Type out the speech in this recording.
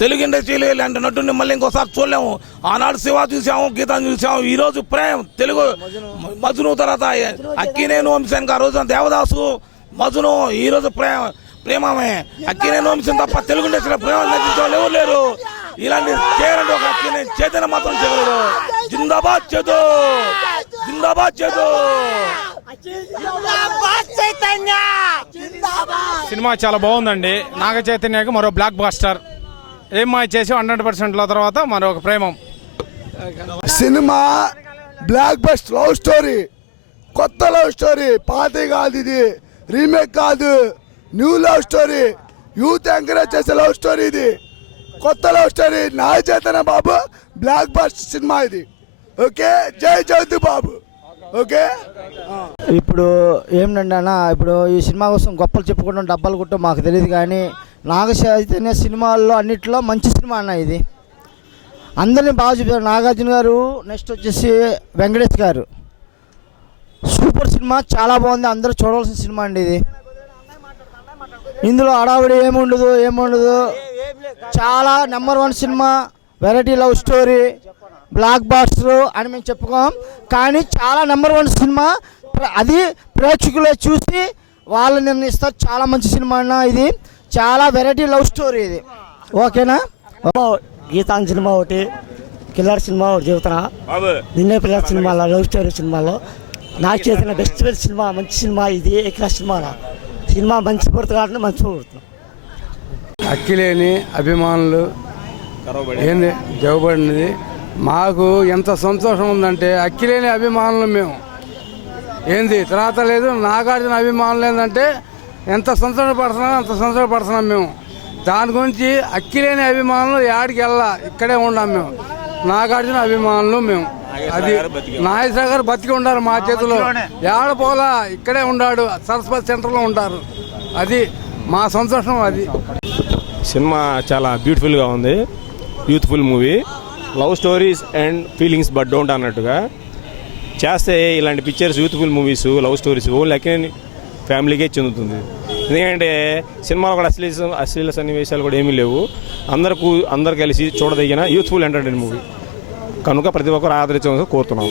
తెలుగు ఇండస్ట్రీలో ఇలాంటి నటుడిని మళ్ళీ ఇంకోసారి చూడలేము. ఆనాడు శివ చూసాము, గీతాన్ని చూసాము. ఈరోజు ప్రేమ్ తెలుగు మజును తర్వాత అక్కినేని వంశానికి ఆ రోజున దేవదాసు మజును, ఈరోజు ప్రేమమే అక్కినేని వంశం తప్ప తెలుగు ఇండస్ట్రీలో ప్రేమ నటించే వాళ్ళు ఎవరు లేరు. ఇలాంటి చేయాలంటే ఒక అక్కినేని చైతన్య మాత్రం చేయగలరు. జిందాబాద్ చేదు, జిందాబాద్ చేదు. సినిమా చాలా బాగుందండి. నాగ చైతన్యకి మరో బ్లాక్ బాస్టర్. ఏం మాయ చేసి 100% తర్వాత మరొక ప్రేమం సినిమా బ్లాక్ బస్ట్ లవ్ స్టోరీ, కొత్త లవ్ స్టోరీ. పాత కాదు, ఇది రీమేక్ కాదు, new love story. Youth encourage చేసే లవ్ స్టోరీ ఇది. కొత్త love story. Naga Chaitanya Babu block bust సినిమా ఇది. ఓకే, జై జ్యోతి బాబు. ఓకే, ఇప్పుడు ఏంటంటే అన్న, ఇప్పుడు ఈ సినిమా కోసం గొప్పలు చెప్పుకోవడం డబ్బాలు కొట్టడం మాకు తెలియదు, కానీ నాగ చైతన్య సినిమాల్లో అన్నిట్లో మంచి సినిమా అన్న ఇది. అందరినీ బాగా చూపారు. నాగార్జున గారు, నెక్స్ట్ వచ్చేసి వెంకటేష్ గారు. సూపర్ సినిమా, చాలా బాగుంది. అందరూ చూడవలసిన సినిమా అండి ఇది. ఇందులో హడావిడి ఏముండదు. చాలా నెంబర్ 1 సినిమా, variety love story, block buster అని మేము చెప్పుకోం, కానీ చాలా నెంబర్ 1 సినిమా. అది ప్రేక్షకులే చూసి వాళ్ళు నిర్ణయిస్తారు. చాలా మంచి సినిమా అన్న ఇది. చాలా వెరైటీ లవ్ స్టోరీ ఇది. ఓకేనా? గీతాంజలి సినిమా ఒకటి, కిల్లర్ సినిమా ఒకటి చెబుతున్నా. నిన్నే పిల్లల సినిమాలో లవ్ స్టోరీ సినిమాలో నాకు చేసిన బెస్ట్ సినిమా, మంచి సినిమా ఇది. క్లాస్ సినిమా మంచి పుడుతుంది కాబట్టి మంచి పుడుతుంది. అక్కిలేని అభిమానులు ఏంది జవబడినది. మాకు ఎంత సంతోషం ఉందంటే అక్కిలేని అభిమానులు మేము ఏంది తర్వాత లేదు. నాగార్జున అభిమానులు ఏంటంటే ఎంత సంతోషపడుతున్నాం మేము. దాని గురించి అక్కిలేని అభిమానులు యాడికి వెళ్ళా, ఇక్కడే ఉన్నాం మేము. నాగార్జున అభిమానులు మేము. అది నాగేశ్వర గారు బతికి ఉండారు మా చేతిలో, ఏడ పోలా, ఇక్కడే ఉన్నాడు. సరస్వతి సెంటర్లో ఉంటారు. అది మా సంతోషం. అది సినిమా చాలా బ్యూటిఫుల్గా ఉంది. Youthful movie, love stories and feelings but don't అన్నట్టుగా చేస్తే ఇలాంటి pictures, youthful movies, love stories only Akkineni ఫ్యామిలీకే చెందుతుంది. ఎందుకంటే సినిమాలో కూడా అశ్లీల సన్నివేశాలు కూడా ఏమీ లేవు. అందరూ కలిసి చూడదగిన యూత్ఫుల్ ఎంటర్టైన్మెంట్ మూవీ కనుక ప్రతి ఒక్కరు ఆదరించాలని కోరుతున్నాం.